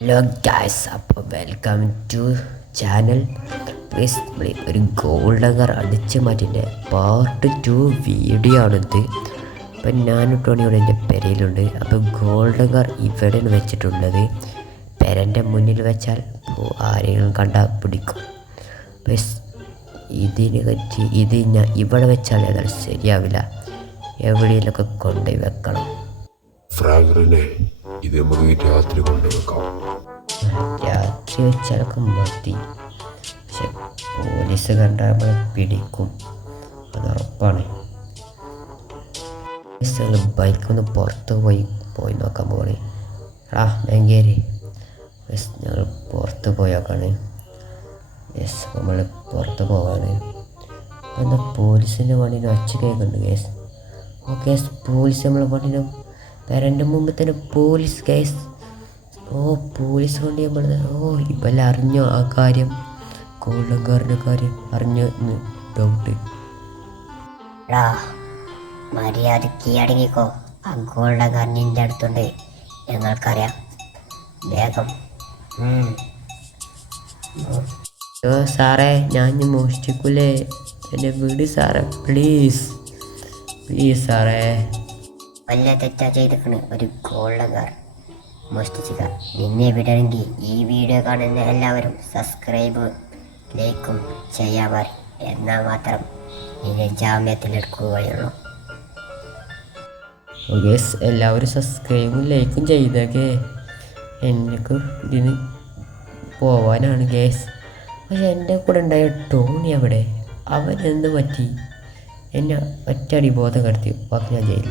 Hello guys, അപ്പോൾ welcome to channel. Please ഒരു gold car അടിച്ച് മാറ്റിൻ്റെ പാർട്ട് 2 വീഡിയോ ആണിത്. അപ്പം ഞാനിട്ടോണി ഇവിടെ എൻ്റെ പെരയിലുണ്ട്. അപ്പോൾ ഗോൾഡ് കാർ ഇവിടെയാണ് വെച്ചിട്ടുള്ളത്. പെരൻ്റെ മുന്നിൽ വെച്ചാൽ ആരെങ്കിലും കണ്ടാൽ പിടിക്കും. പ്ലീസ് ഇതിനെ പറ്റി ഞാൻ ഇവിടെ വെച്ചാൽ ഏതായാലും ശരിയാവില്ല, എവിടെയെങ്കിലൊക്കെ കൊണ്ടുപോയി വെക്കണം. ഫ്രാങ്ക്ലിനെ ഇത് നമുക്ക് രാത്രി കൊണ്ടുവെക്കാം. രാത്രി വെച്ചാലൊക്കെ മതി, പക്ഷെ പോലീസ് കണ്ടാൽ നമ്മളെ പിടിക്കും, അത് ഉറപ്പാണ്. ബൈക്കൊന്ന് പുറത്ത് പോയി നോക്കാൻ പോകണേ. ബാങ്കേരി ഞങ്ങൾ പുറത്ത് പോയേക്കാണ്. നമ്മൾ പുറത്ത് പോവാണ്. എന്താ പോലീസിൻ്റെ വണ്ടീനെ ഒച്ച കേൾക്കുന്നുണ്ട് കേസ്. ഓക്കെ, പോലീസ് നമ്മളെ വണ്ടീനെ വരൻ്റെ മുമ്പ് തന്നെ പോലീസ് കേസ്. പോലീസ് കൊണ്ട് നമ്മൾ ഇപ്പം എല്ലാം അറിഞ്ഞോ ആ കാര്യം, ഗോൾഡൻ കാറിൻ്റെ കാര്യം അറിഞ്ഞോ എന്ന് ഡൗട്ട്. മര്യാദക്ക് അടങ്ങിക്കോ. ആ ഗോൾഡൻ കാർ നിന്റെ അടുത്തുണ്ട്, ഞങ്ങൾക്കറിയാം. വേഗം. സാറേ, ഞാൻ മോഷ്ടിക്കൂലേ, എൻ്റെ വീട് സാറേ, പ്ലീസ് സാറേ. വല്ല തെറ്റാ ചെയ്തിക്കണ്. ഒരു ഗോൾഡൻ കാർ മോഷ്ടിച്ചുക. നിന്നെ വിടണമെങ്കിൽ ഈ വീഡിയോ കാണുന്ന എല്ലാവരും സബ്സ്ക്രൈബ് ലൈക്കും ചെയ്യാൻ പറയും. എന്നാൽ മാത്രം നിന്നെ ജാമ്യത്തിലെടുക്കുകയുള്ളൂ. ഗേസ്, എല്ലാവരും സബ്സ്ക്രൈബും ലൈക്കും ചെയ്തേക്കേ. എനിക്ക് ഇതിന് പോവാനാണ് ഗേസ്. പക്ഷെ എൻ്റെ കൂടെ ഉണ്ടായ ടോണി അവിടെ, അവൻ എന്ത് പറ്റി? എന്നെ ഒറ്റയടി ബോധം കടത്തി. ബാക്കി ഞാൻ ചെയ്തു.